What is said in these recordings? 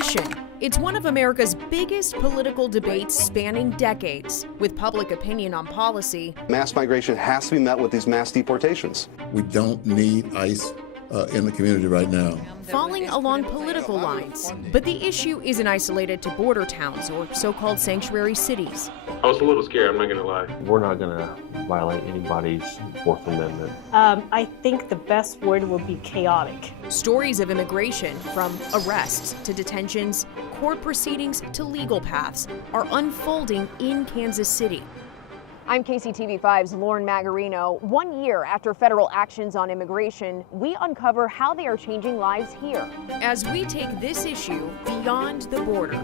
Immigration. It's one of America's biggest political debates spanning decades, with public opinion on policy. Mass migration has to be met with these mass deportations. We don't need ICE in the community right now. Falling along political lines. But the issue isn't isolated to border towns or so-called sanctuary cities. I was a little scared, I'm not gonna lie. We're not gonna violate anybody's Fourth Amendment. I think the best word would be chaotic. Stories of immigration, from arrests to detentions, court proceedings to legal paths, are unfolding in Kansas City. I'm KCTV5's Lauren Magarino. 1 year after federal actions on immigration, we uncover how they are changing lives here as we take this issue beyond the border.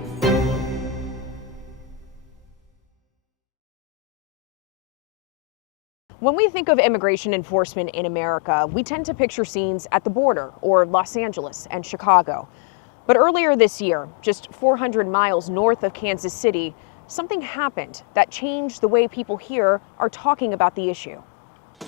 When we think of immigration enforcement in America, we tend to picture scenes at the border or Los Angeles and Chicago. But earlier this year, just 400 miles north of Kansas City, something happened that changed the way people here are talking about the issue.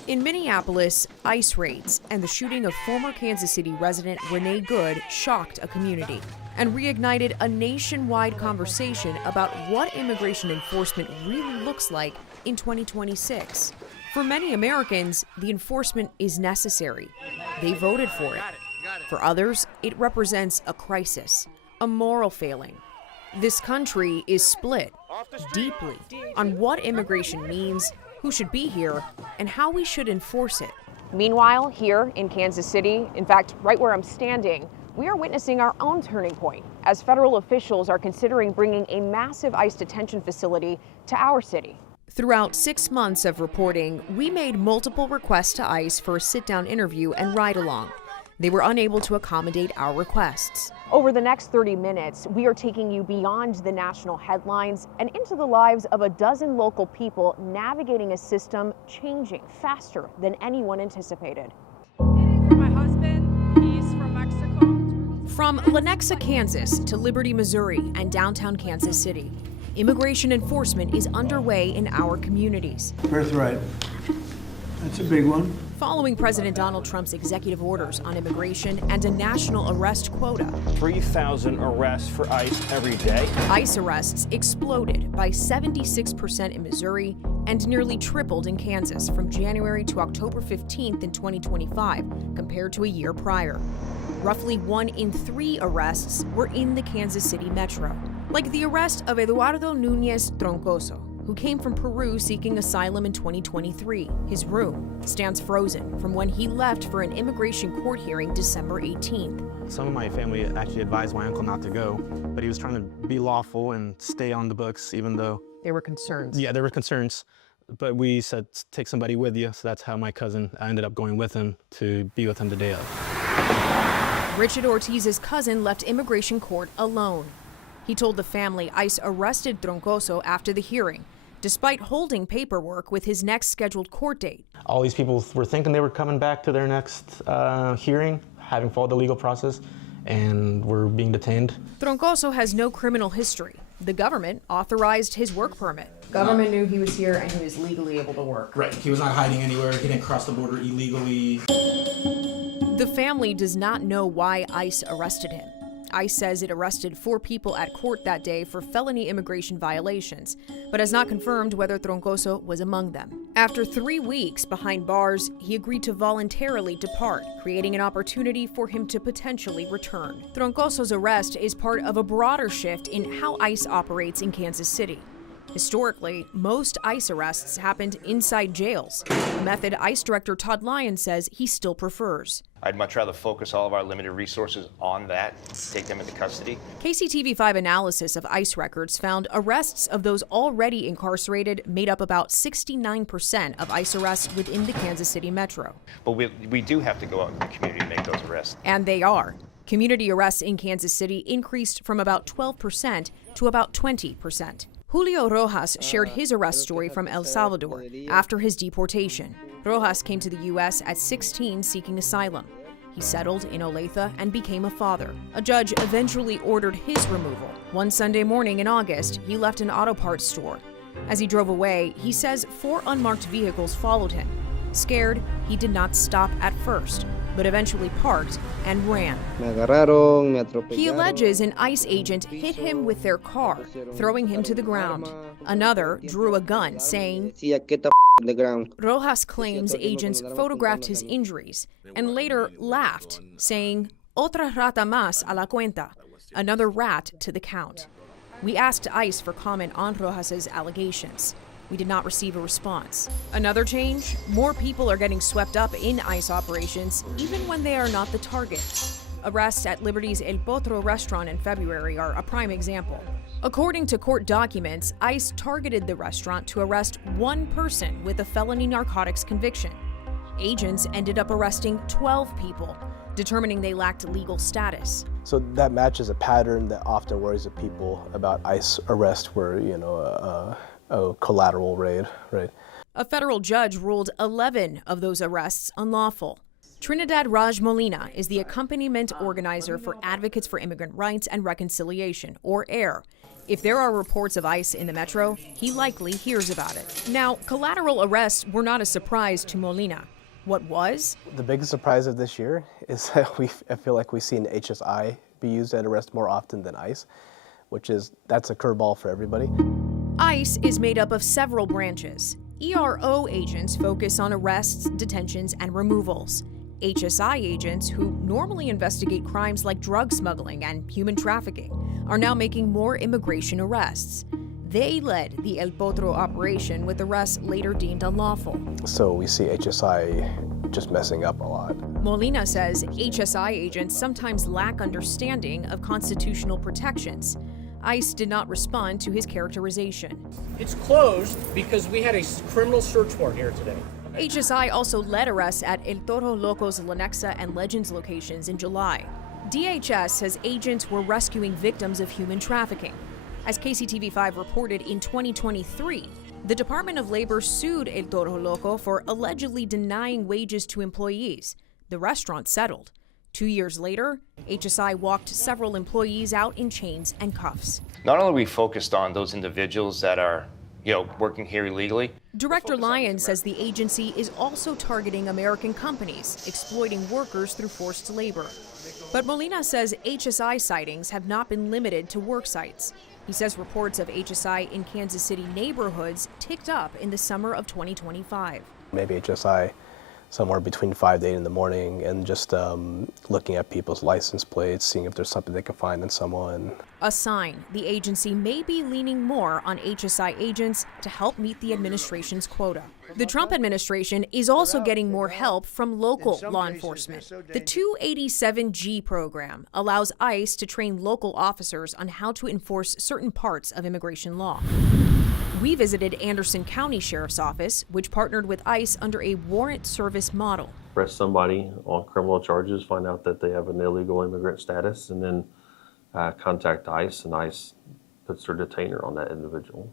In Minneapolis, ICE raids and the shooting of former Kansas City resident Renee Good shocked a community and reignited a nationwide conversation about what immigration enforcement really looks like in 2026. For many Americans, the enforcement is necessary. They voted for it. For others, it represents a crisis, a moral failing. This country is split deeply on what immigration means, who should be here, and how we should enforce it. Meanwhile, here in Kansas City, in fact, right where I'm standing, we are witnessing our own turning point as federal officials are considering bringing a massive ICE detention facility to our city. Throughout 6 months of reporting, we made multiple requests to ICE for a sit-down interview and ride-along. They were unable to accommodate our requests. Over the next 30 minutes, we are taking you beyond the national headlines and into the lives of a dozen local people navigating a system changing faster than anyone anticipated. For my husband, he's from Mexico. From Lenexa, Kansas to Liberty, Missouri and downtown Kansas City, immigration enforcement is underway in our communities. Birthright. That's a big one. Following President Donald Trump's executive orders on immigration and a national arrest quota. 3,000 arrests for ICE every day. ICE arrests exploded by 76% in Missouri and nearly tripled in Kansas from January to October 15th in 2025 compared to a year prior. Roughly 1 in 3 arrests were in the Kansas City metro. Like the arrest of Eduardo Núñez Troncoso, who came from Peru seeking asylum in 2023. His room stands frozen from when he left for an immigration court hearing December 18th. Some of my family actually advised my uncle not to go, but he was trying to be lawful and stay on the books, even though... There were concerns. Yeah, there were concerns, but we said, take somebody with you, so that's how my cousin, I ended up going with him to be with him the day of. Richard Ortiz's cousin left immigration court alone. He told the family ICE arrested Troncoso after the hearing, despite holding paperwork with his next scheduled court date. All these people were thinking they were coming back to their next hearing, having followed the legal process, and were being detained. Troncoso has no criminal history. The government authorized his work permit. Government knew he was here and he was legally able to work. Right, he was not hiding anywhere, he didn't cross the border illegally. The family does not know why ICE arrested him. ICE says it arrested 4 people at court that day for felony immigration violations, but has not confirmed whether Troncoso was among them. After 3 weeks behind bars, he agreed to voluntarily depart, creating an opportunity for him to potentially return. Troncoso's arrest is part of a broader shift in how ICE operates in Kansas City. Historically, most ICE arrests happened inside jails, a method ICE Director Todd Lyons says he still prefers. I'd much rather focus all of our limited resources on that, take them into custody. KCTV5 analysis of ICE records found arrests of those already incarcerated made up about 69% of ICE arrests within the Kansas City metro. But we do have to go out in the community and make those arrests. And they are. Community arrests in Kansas City increased from about 12% to about 20%. Julio Rojas shared his arrest story from El Salvador after his deportation. Rojas came to the U.S. at 16 seeking asylum. He settled in Olathe and became a father. A judge eventually ordered his removal. One Sunday morning in August, he left an auto parts store. As he drove away, he says 4 unmarked vehicles followed him. Scared, he did not stop at first, but eventually parked and ran. He alleges an ICE agent hit him with their car, throwing him to the ground. Another drew a gun, saying, Rojas claims agents photographed his injuries and later laughed, saying, Otra rata más a la cuenta, another rat to the count. We asked ICE for comment on Rojas's allegations. We did not receive a response. Another change? More people are getting swept up in ICE operations, even when they are not the target. Arrests at Liberty's El Potro restaurant in February are a prime example. According to court documents, ICE targeted the restaurant to arrest one person with a felony narcotics conviction. Agents ended up arresting 12 people, determining they lacked legal status. So that matches a pattern that often worries the people about ICE arrest where, a collateral raid, right? A federal judge ruled 11 of those arrests unlawful. Trinidad Raj Molina is the accompaniment organizer for Advocates for Immigrant Rights and Reconciliation, or AIR. If there are reports of ICE in the metro, he likely hears about it. Now, collateral arrests were not a surprise to Molina. What was? The biggest surprise of this year is that I feel like we've seen HSI be used at arrest more often than ICE, that's a curveball for everybody. ICE is made up of several branches. ERO agents focus on arrests, detentions, and removals. HSI agents, who normally investigate crimes like drug smuggling and human trafficking, are now making more immigration arrests. They led the El Potro operation, with arrests later deemed unlawful. So we see HSI just messing up a lot. Molina says HSI agents sometimes lack understanding of constitutional protections. ICE did not respond to his characterization. It's closed because we had a criminal search warrant here today. HSI also led arrests at El Toro Locos Lenexa and Legends locations in July. DHS says agents were rescuing victims of human trafficking. As KCTV5 reported in 2023, the Department of Labor sued El Toro Loco for allegedly denying wages to employees. The restaurant settled. 2 years later, HSI walked several employees out in chains and cuffs. Not only are we focused on those individuals that are, working here illegally. Director Lyons says the agency is also targeting American companies, exploiting workers through forced labor. But Molina says HSI sightings have not been limited to work sites. He says reports of HSI in Kansas City neighborhoods ticked up in the summer of 2025. Maybe HSI somewhere between 5 to 8 in the morning and just looking at people's license plates, seeing if there's something they can find in someone. A sign the agency may be leaning more on HSI agents to help meet the administration's quota. The Trump administration is also getting more help from local law enforcement. The 287G program allows ICE to train local officers on how to enforce certain parts of immigration law. We visited Anderson County Sheriff's Office, which partnered with ICE under a warrant service model. Arrest somebody on criminal charges, find out that they have an illegal immigrant status, and then contact ICE, and ICE puts their detainer on that individual.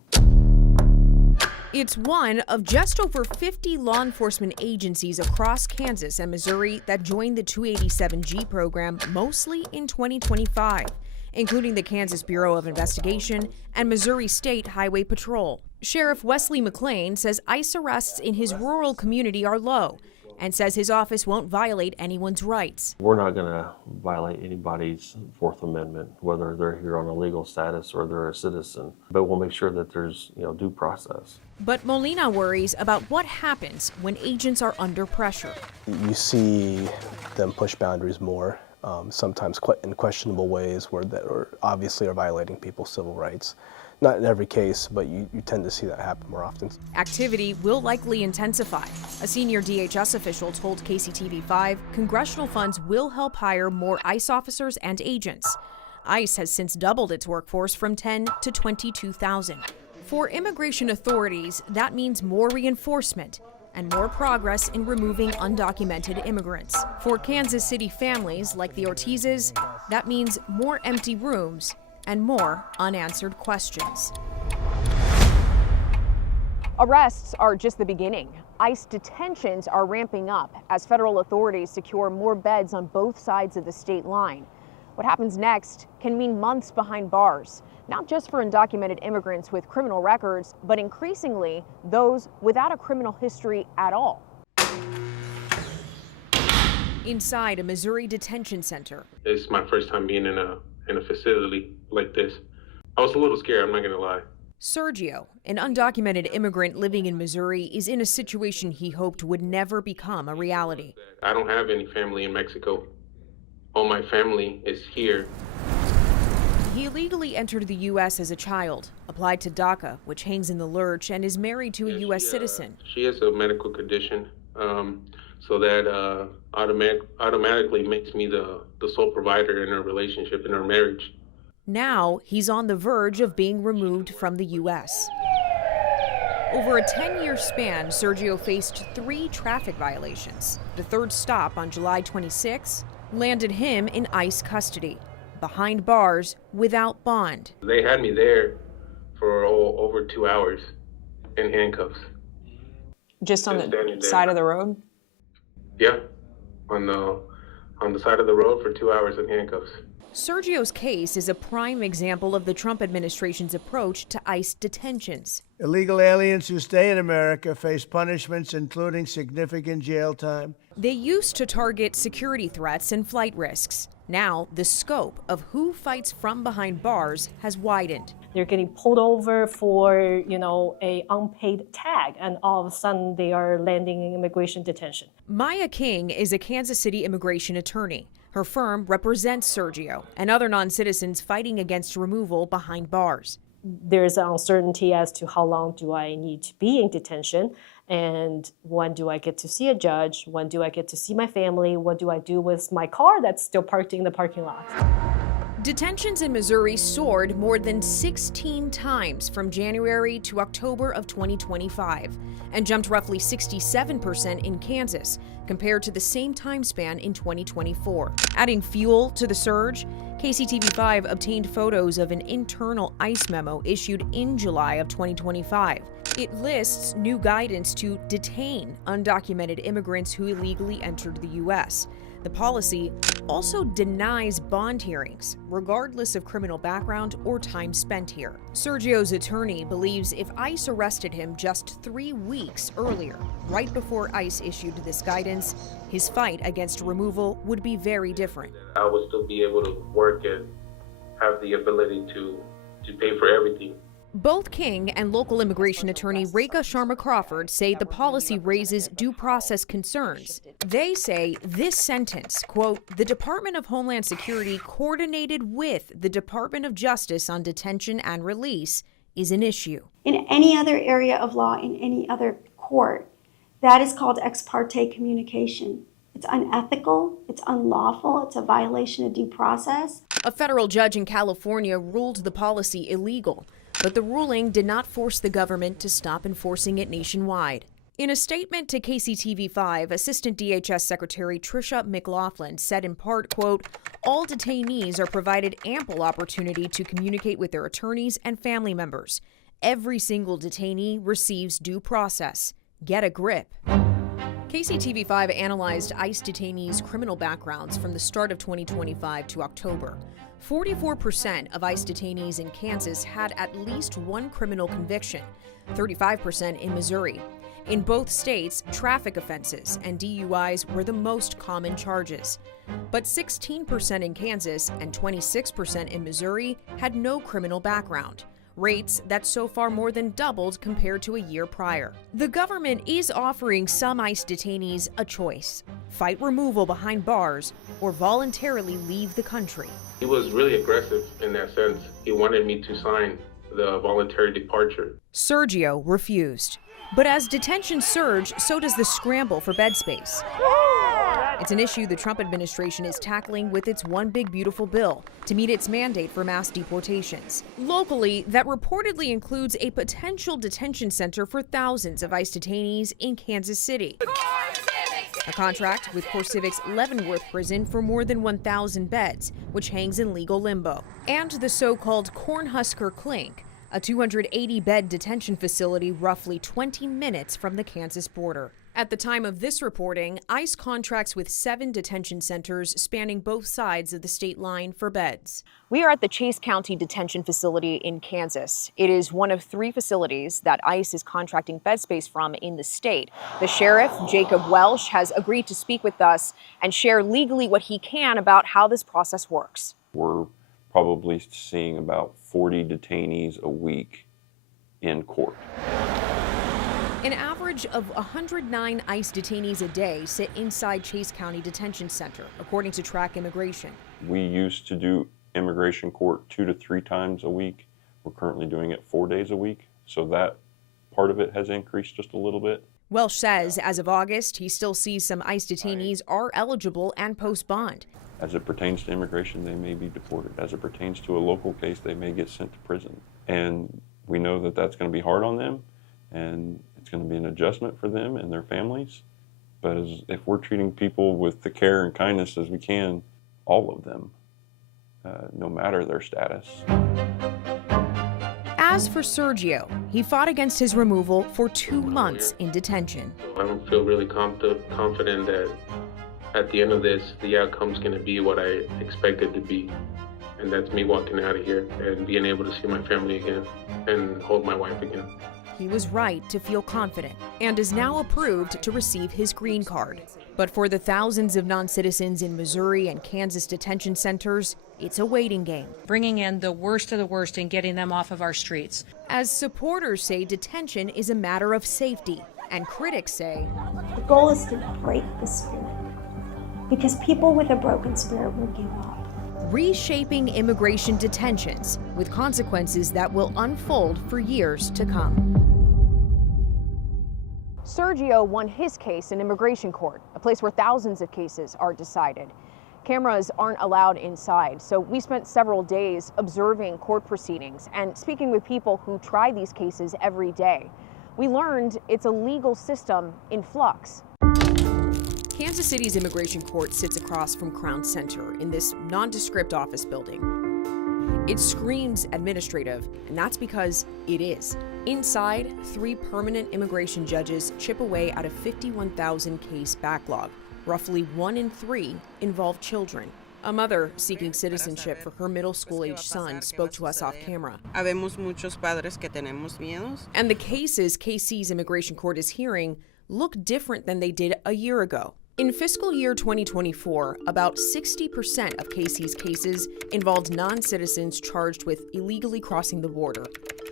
It's one of just over 50 law enforcement agencies across Kansas and Missouri that joined the 287G program mostly in 2025. Including the Kansas Bureau of Investigation and Missouri State Highway Patrol. Sheriff Wesley McLean says ICE arrests in his rural community are low and says his office won't violate anyone's rights. We're not going to violate anybody's Fourth Amendment, whether they're here on a legal status or they're a citizen, but we'll make sure that there's due process. But Molina worries about what happens when agents are under pressure. You see them push boundaries more. Sometimes in questionable ways or obviously are violating people's civil rights. Not in every case, but you tend to see that happen more often. Activity will likely intensify. A senior DHS official told KCTV5 congressional funds will help hire more ICE officers and agents. ICE has since doubled its workforce from 10 to 22,000. For immigration authorities, that means more reinforcement and more progress in removing undocumented immigrants. For Kansas City families like the Ortizes, that means more empty rooms and more unanswered questions. Arrests are just the beginning. ICE detentions are ramping up as federal authorities secure more beds on both sides of the state line. What happens next can mean months behind bars, not just for undocumented immigrants with criminal records, but increasingly those without a criminal history at all. Inside a Missouri detention center. It's my first time being in a facility like this. I was a little scared, I'm not gonna lie. Sergio, an undocumented immigrant living in Missouri, is in a situation he hoped would never become a reality. I don't have any family in Mexico. All my family is here. He illegally entered the U.S. as a child, applied to DACA, which hangs in the lurch, and is married to a U.S. citizen. She has a medical condition, so that automatically makes me the sole provider in our relationship, in our marriage. Now he's on the verge of being removed from the U.S. Over a 10-year span, Sergio faced 3 traffic violations. The third stop on July 26 landed him in ICE custody, behind bars without bond. They had me there for over 2 hours in handcuffs. Just on the side of the road? Yeah, on the side of the road for 2 hours in handcuffs. Sergio's case is a prime example of the Trump administration's approach to ICE detentions. Illegal aliens who stay in America face punishments, including significant jail time. They used to target security threats and flight risks. Now, the scope of who fights from behind bars has widened. They're getting pulled over for, a unpaid tag, and all of a sudden they are landing in immigration detention. Maya King is a Kansas City immigration attorney. Her firm represents Sergio and other non-citizens fighting against removal behind bars. There's an uncertainty as to how long do I need to be in detention, and when do I get to see a judge, when do I get to see my family, what do I do with my car that's still parked in the parking lot. Detentions in Missouri soared more than 16 times from January to October of 2025 and jumped roughly 67% in Kansas compared to the same time span in 2024. Adding fuel to the surge, KCTV5 obtained photos of an internal ICE memo issued in July of 2025. It lists new guidance to detain undocumented immigrants who illegally entered the U.S. The policy also denies bond hearings, regardless of criminal background or time spent here. Sergio's attorney believes if ICE arrested him just 3 weeks earlier, right before ICE issued this guidance, his fight against removal would be very different. I would still be able to work and have the ability to pay for everything. Both King and local immigration attorney Rekha Sharma Crawford say the policy raises due process concerns. They say this sentence, quote, "The Department of Homeland Security coordinated with the Department of Justice on detention and release," is an issue. In any other area of law, in any other court, that is called ex parte communication. It's unethical, it's unlawful, it's a violation of due process. A federal judge in California ruled the policy illegal, but the ruling did not force the government to stop enforcing it nationwide. In a statement to KCTV5, Assistant DHS Secretary Tricia McLaughlin said in part, quote, "All detainees are provided ample opportunity to communicate with their attorneys and family members. Every single detainee receives due process. Get a grip." KCTV5 analyzed ICE detainees' criminal backgrounds from the start of 2025 to October. 44% of ICE detainees in Kansas had at least one criminal conviction, 35% in Missouri. In both states, traffic offenses and DUIs were the most common charges. But 16% in Kansas and 26% in Missouri had no criminal background, rates that so far more than doubled compared to a year prior. The government is offering some ICE detainees a choice: fight removal behind bars or voluntarily leave the country. He was really aggressive in that sense. He wanted me to sign the voluntary departure. Sergio refused. But as detention surged, so does the scramble for bed space. It's an issue the Trump administration is tackling with its One Big Beautiful Bill to meet its mandate for mass deportations. Locally, that reportedly includes a potential detention center for thousands of ICE detainees in Kansas City. A contract with CoreCivic's Leavenworth prison for more than 1,000 beds, which hangs in legal limbo. And the so-called Cornhusker Clink, a 280-bed detention facility roughly 20 minutes from the Kansas border. At the time of this reporting, ICE contracts with 7 detention centers spanning both sides of the state line for beds. We are at the Chase County Detention Facility in Kansas. It is one of 3 facilities that ICE is contracting bed space from in the state. The sheriff, Jacob Welsh, has agreed to speak with us and share legally what he can about how this process works. We're probably seeing about 40 detainees a week in court. An average of 109 ICE detainees a day sit inside Chase County Detention Center, according to Track Immigration. We used to do immigration court 2 to 3 times a week. We're currently doing it 4 days a week, so that part of it has increased just a little bit. Welsh says as of August, he still sees some ICE detainees are eligible and post bond. As it pertains to immigration, they may be deported. As it pertains to a local case, they may get sent to prison. And we know that that's going to be hard on them, and it's going to be an adjustment for them and their families. But if we're treating people with the care and kindness as we can, all of them, no matter their status. As for Sergio, he fought against his removal for 2 months in detention. I feel really confident that at the end of this, the outcome's going to be what I expected to be. And that's me walking out of here and being able to see my family again and hold my wife again. He was right to feel confident and is now approved to receive his green card. But for the thousands of non-citizens in Missouri and Kansas detention centers, it's a waiting game. Bringing in the worst of the worst and getting them off of our streets. As supporters say detention is a matter of safety, and critics say the goal is to break the spirit, because people with a broken spirit will give up. Reshaping immigration detentions with consequences that will unfold for years to come. Sergio won his case in immigration court, a place where thousands of cases are decided. Cameras aren't allowed inside, so we spent several days observing court proceedings and speaking with people who try these cases every day. We learned it's a legal system in flux. Kansas City's immigration court sits across from Crown Center in this nondescript office building. It screams administrative, and that's because it is. Inside, 3 permanent immigration judges chip away at a 51,000 case backlog. Roughly 1 in 3 involve children. A mother seeking citizenship for her middle school-aged son spoke to us off camera. Habemos muchos padres que tenemos miedos. And the cases KC's immigration court is hearing look different than they did a year ago. In fiscal year 2024, about 60% of KC's cases involved non-citizens charged with illegally crossing the border.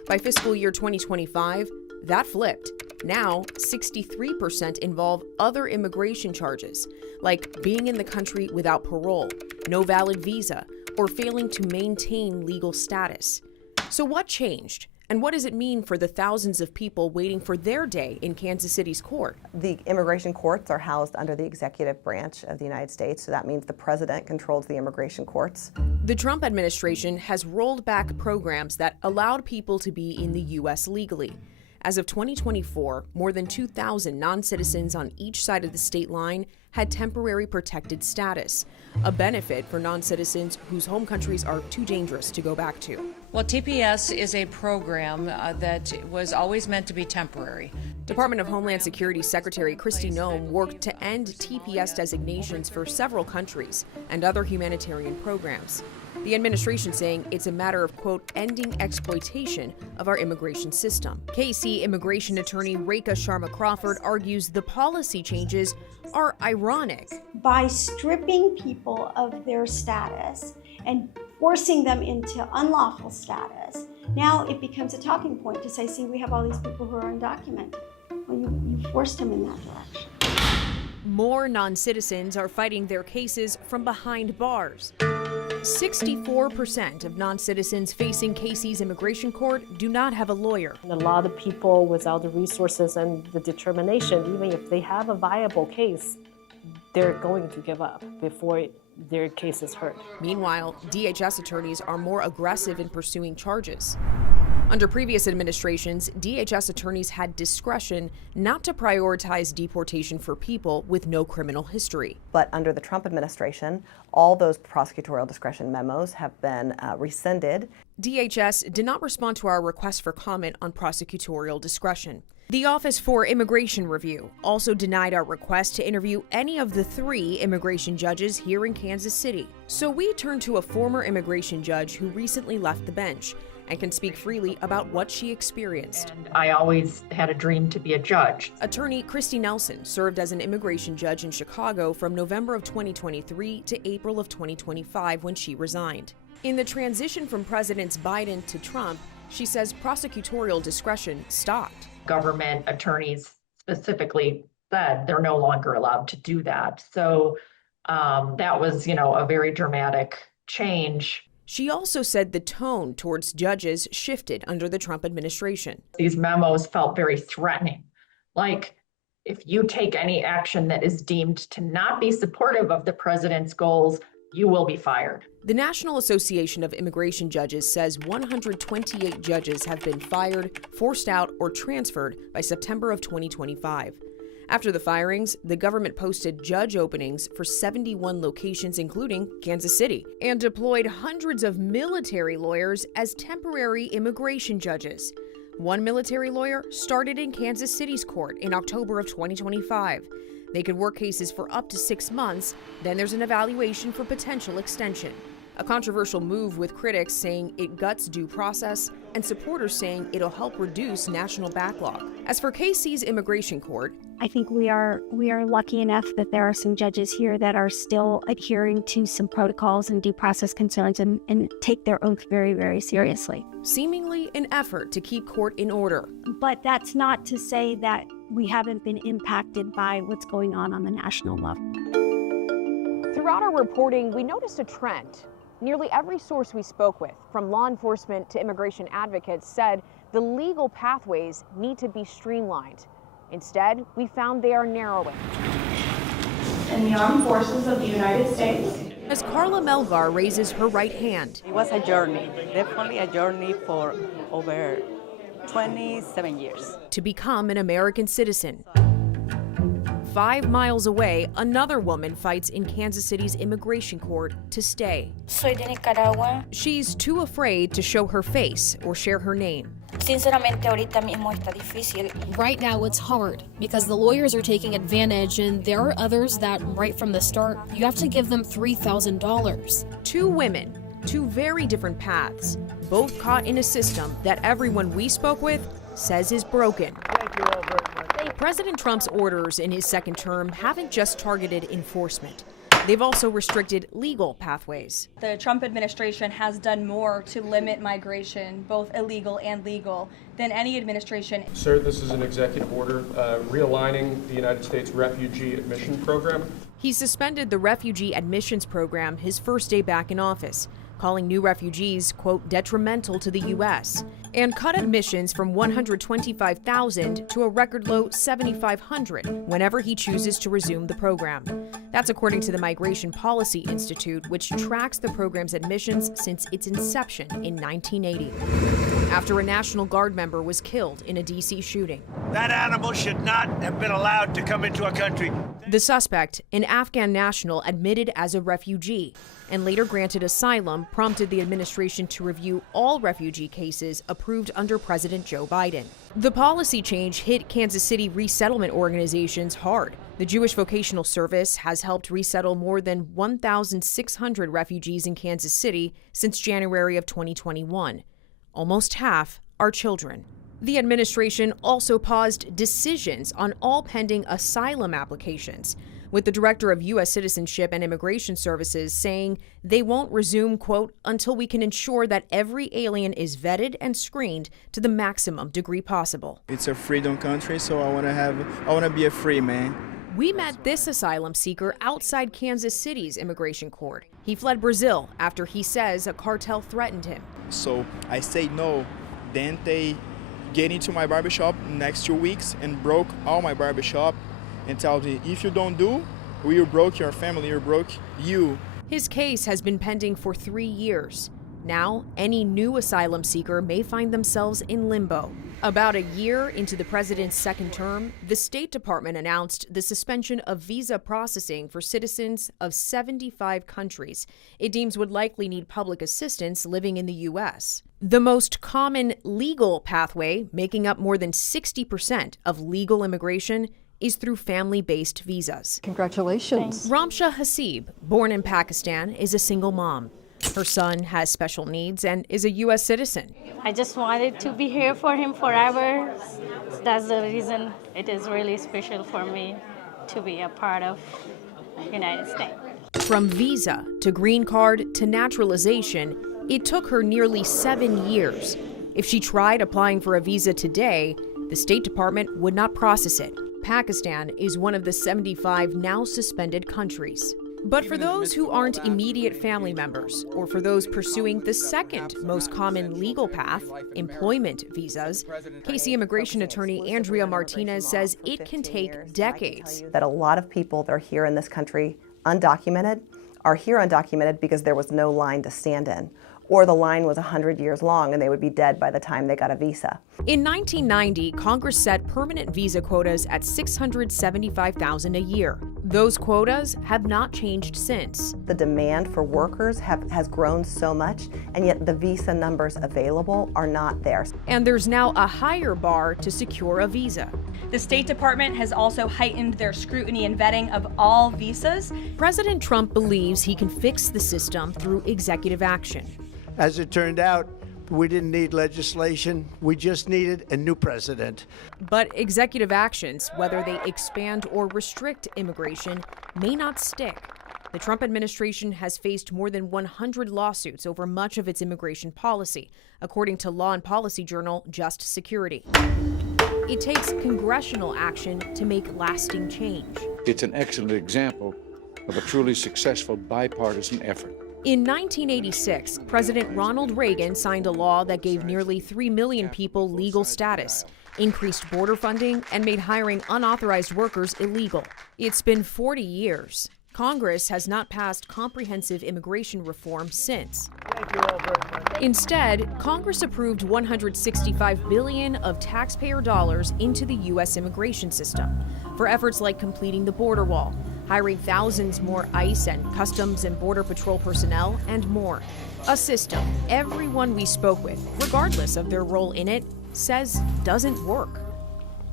By fiscal year 2025, that flipped. Now, 63% involve other immigration charges, like being in the country without parole, no valid visa, or failing to maintain legal status. So what changed? And what does it mean for the thousands of people waiting for their day in Kansas City's court? The immigration courts are housed under the executive branch of the United States, so that means the president controls the immigration courts. The Trump administration has rolled back programs that allowed people to be in the U.S. legally. As of 2024, more than 2,000 non-citizens on each side of the state line had temporary protected status, a benefit for non-citizens whose home countries are too dangerous to go back to. Well, TPS is a program that was always meant to be temporary. Department of Homeland Security Secretary Kristi Noem worked to end TPS designations for several countries and other humanitarian programs. The administration saying it's a matter of, quote, ending exploitation of our immigration system. KC immigration attorney Rekha Sharma Crawford argues the policy changes are ironic. By stripping people of their status and forcing them into unlawful status, now it becomes a talking point to say, see, we have all these people who are undocumented. Well, you forced them in that direction. More non-citizens are fighting their cases from behind bars. 64% of non-citizens facing KC's immigration court do not have a lawyer. And a lot of people without the resources and the determination, even if they have a viable case, they're going to give up before their case is heard. Meanwhile, DHS attorneys are more aggressive in pursuing charges. Under previous administrations, DHS attorneys had discretion not to prioritize deportation for people with no criminal history. But under the Trump administration, all those prosecutorial discretion memos have been rescinded. DHS did not respond to our request for comment on prosecutorial discretion. The Office for Immigration Review also denied our request to interview any of the 3 immigration judges here in Kansas City. So we turned to a former immigration judge who recently left the bench and can speak freely about what she experienced. And I always had a dream to be a judge. Attorney Christy Nelson served as an immigration judge in Chicago from November of 2023 to April of 2025 when she resigned. In the transition from Presidents Biden to Trump, she says prosecutorial discretion stopped. Government attorneys specifically said they're no longer allowed to do that. So that was, a very dramatic change. She also said the tone towards judges shifted under the Trump administration. These memos felt very threatening. Like, if you take any action that is deemed to not be supportive of the president's goals, you will be fired. The National Association of Immigration Judges says 128 judges have been fired, forced out, or transferred by September of 2025. After the firings, the government posted judge openings for 71 locations, including Kansas City, and deployed hundreds of military lawyers as temporary immigration judges. One military lawyer started in Kansas City's court in October of 2025. They could work cases for up to 6 months, then there's an evaluation for potential extension. A controversial move with critics saying it guts due process and supporters saying it'll help reduce national backlog. As for KC's immigration court, I think we are lucky enough that there are some judges here that are still adhering to some protocols and due process concerns and take their oath very, very seriously. Seemingly an effort to keep court in order. But that's not to say that we haven't been impacted by what's going on the national level. Throughout our reporting, we noticed a trend. Nearly every source we spoke with, from law enforcement to immigration advocates, said the legal pathways need to be streamlined. Instead, we found they are narrowing. In the armed forces of the United States. As Carla Melgar raises her right hand. It was a journey, definitely a journey for over 27 years. To become an American citizen. 5 miles away, another woman fights in Kansas City's immigration court to stay. Soy de Nicaragua. She's too afraid to show her face or share her name. Sinceramente, ahorita mismo está difícil. Right now it's hard because the lawyers are taking advantage, and there are others that right from the start, you have to give them $3,000. 2 women, 2 very different paths, both caught in a system that everyone we spoke with says is broken. Thank you all very much. President Trump's orders in his second term haven't just targeted enforcement. They've also restricted legal pathways. The Trump administration has done more to limit migration, both illegal and legal, than any administration. Sir, this is an executive order realigning the United States refugee admission program. He suspended the refugee admissions program his first day back in office, calling new refugees, quote, detrimental to the U.S., and cut admissions from 125,000 to a record low 7,500 whenever he chooses to resume the program. That's according to the Migration Policy Institute, which tracks the program's admissions since its inception in 1980. After a National Guard member was killed in a D.C. shooting. That animal should not have been allowed to come into our country. The suspect, an Afghan national admitted as a refugee and later granted asylum, prompted the administration to review all refugee cases approved under President Joe Biden. The policy change hit Kansas City resettlement organizations hard. The Jewish Vocational Service has helped resettle more than 1,600 refugees in Kansas City since January of 2021. Almost half are children. The administration also paused decisions on all pending asylum applications, with the director of U.S. Citizenship and Immigration Services saying they won't resume, quote, until we can ensure that every alien is vetted and screened to the maximum degree possible. It's a freedom country, so I want to be a free man. We met this asylum seeker outside Kansas City's immigration court. He fled Brazil after he says a cartel threatened him. So I say no. Then they get into my barbershop next 2 weeks and broke all my barbershop and tell me, if you don't do, we broke your family, you broke you. His case has been pending for 3 years. Now, any new asylum seeker may find themselves in limbo. About a year into the president's second term, the State Department announced the suspension of visa processing for citizens of 75 countries it deems would likely need public assistance living in the U.S. The most common legal pathway, making up more than 60% of legal immigration, is through family-based visas. Congratulations. Ramsha Hasib, born in Pakistan, is a single mom. Her son has special needs and is a U.S. citizen. I just wanted to be here for him forever. That's the reason it is really special for me to be a part of the United States. From visa to green card to naturalization, it took her nearly 7 years. If she tried applying for a visa today, the State Department would not process it. Pakistan is one of the 75 now suspended countries. But for those who aren't immediate family members, or for those pursuing the second most common legal path, employment visas, KC immigration attorney Andrea Martinez says it can take decades. That a lot of people that are here in this country undocumented are here undocumented because there was no line to stand in, or the line was 100 years long and they would be dead by the time they got a visa. In 1990, Congress set permanent visa quotas at 675,000 a year. Those quotas have not changed since. The demand for workers has grown so much, and yet the visa numbers available are not there. And there's now a higher bar to secure a visa. The State Department has also heightened their scrutiny and vetting of all visas. President Trump believes he can fix the system through executive action. As it turned out, we didn't need legislation. We just needed a new president. But executive actions, whether they expand or restrict immigration, may not stick. The Trump administration has faced more than 100 lawsuits over much of its immigration policy, according to law and policy journal Just Security. It takes congressional action to make lasting change. It's an excellent example of a truly successful bipartisan effort. In 1986, President Ronald Reagan signed a law that gave nearly 3 million people legal status, increased border funding, and made hiring unauthorized workers illegal. It's been 40 years. Congress has not passed comprehensive immigration reform since. Instead, Congress approved $165 billion of taxpayer dollars into the U.S. immigration system for efforts like completing the border wall, hiring thousands more ICE and Customs and Border Patrol personnel, and more. A system everyone we spoke with, regardless of their role in it, says doesn't work.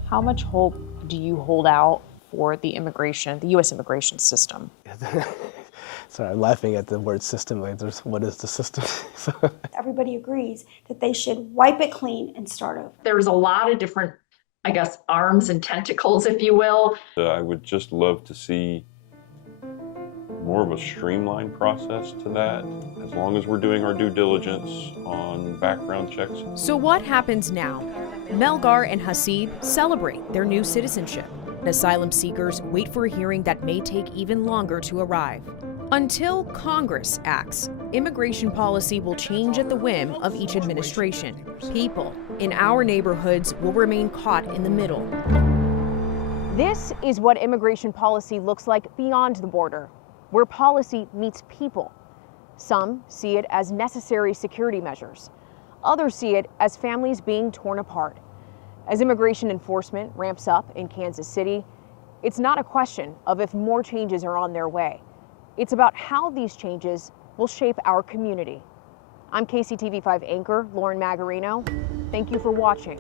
How much hope do you hold out for the U.S. immigration system? Sorry, I'm laughing at the word system. Like, what is the system? Everybody agrees that they should wipe it clean and start over. There's a lot of different, I guess, arms and tentacles, if you will. I would just love to see more of a streamlined process to that, as long as we're doing our due diligence on background checks. So what happens now? Melgar and Hasib celebrate their new citizenship. Asylum seekers wait for a hearing that may take even longer to arrive. Until Congress acts, immigration policy will change at the whim of each administration. People in our neighborhoods will remain caught in the middle. This is what immigration policy looks like beyond the border, where policy meets people. Some see it as necessary security measures. Others see it as families being torn apart. As immigration enforcement ramps up in Kansas City, it's not a question of if more changes are on their way. It's about how these changes will shape our community. I'm KCTV5 anchor Lauren Magarino. Thank you for watching.